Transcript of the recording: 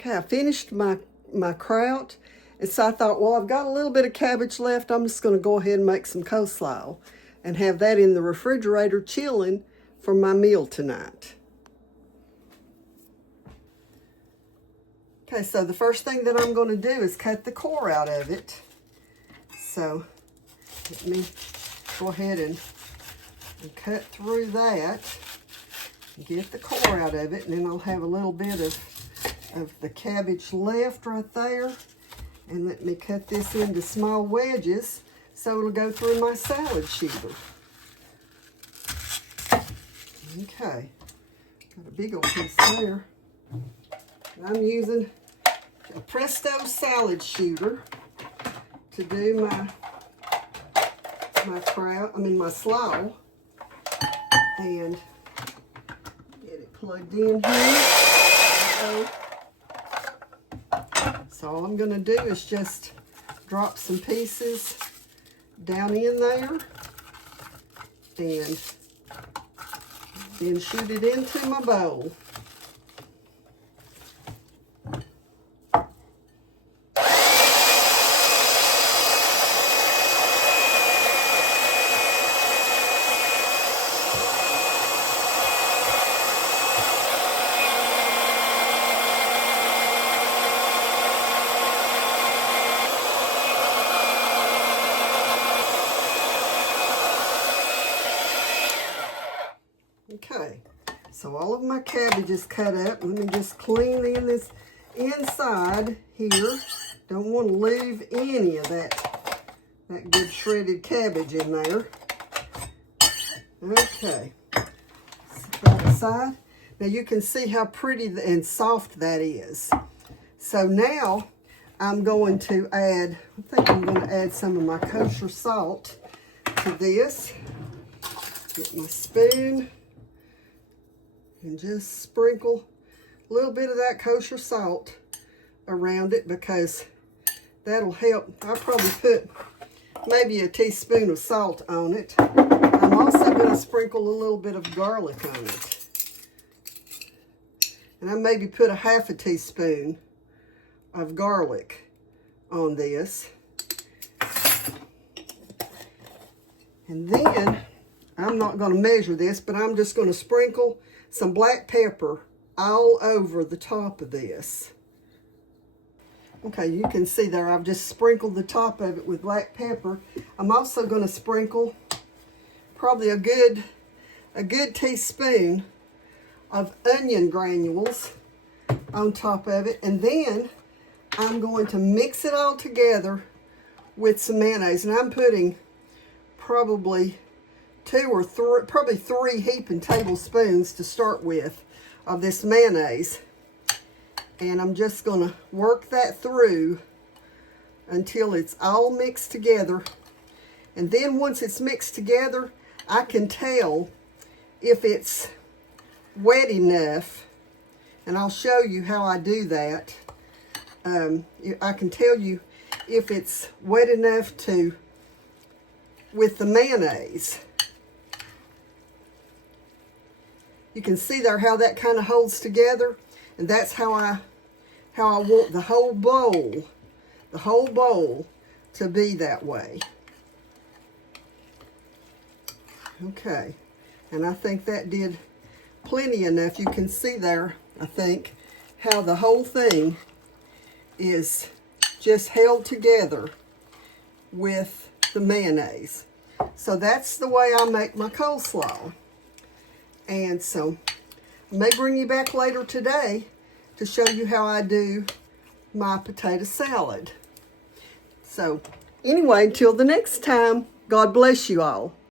Okay, I finished my kraut, and so I thought, well, I've got a little bit of cabbage left. I'm just going to go ahead and make some coleslaw and have that in the refrigerator chilling for my meal tonight. Okay, so the first thing that I'm going to do is cut the core out of it. So let me go ahead and cut through that, get the core out of it, and then I'll have a little bit of the cabbage left right there. And let me cut this into small wedges so it'll go through my salad shooter. Okay, got a big old piece there. And I'm using a Presto salad shooter to do my slaw, and get it plugged in here. So all I'm going to do is just drop some pieces down in there and then shoot it into my bowl. Okay, so all of my cabbage is cut up. Let me just clean in this inside here. Don't want to leave any of that good shredded cabbage in there. Okay, set that aside. Now you can see how pretty and soft that is. So now I'm going to add, I think I'm going to add some of my kosher salt to this. Get my spoon and just sprinkle a little bit of that kosher salt around it, because that'll help. I'll probably put maybe a teaspoon of salt on it. I'm also going to sprinkle a little bit of garlic on it. And I maybe put a half a teaspoon of garlic on this. And then, I'm not going to measure this, but I'm just going to sprinkle some black pepper all over the top of this. Okay, you can see there I've just sprinkled the top of it with black pepper. I'm also going to sprinkle probably a good teaspoon of onion granules on top of it, and then I'm going to mix it all together with some mayonnaise, and I'm putting probably three heaping tablespoons to start with of this mayonnaise. And I'm just going to work that through until it's all mixed together. And then once it's mixed together, I can tell if it's wet enough, and I'll show you how I do that. I can tell you if it's wet enough with the mayonnaise. You can see there how that kind of holds together, and that's how I want the whole bowl to be that way. Okay, and I think that did plenty enough. You can see there, I think, how the whole thing is just held together with the mayonnaise. So that's the way I make my coleslaw. And so I may bring you back later today to show you how I do my potato salad. So anyway, until the next time, God bless you all.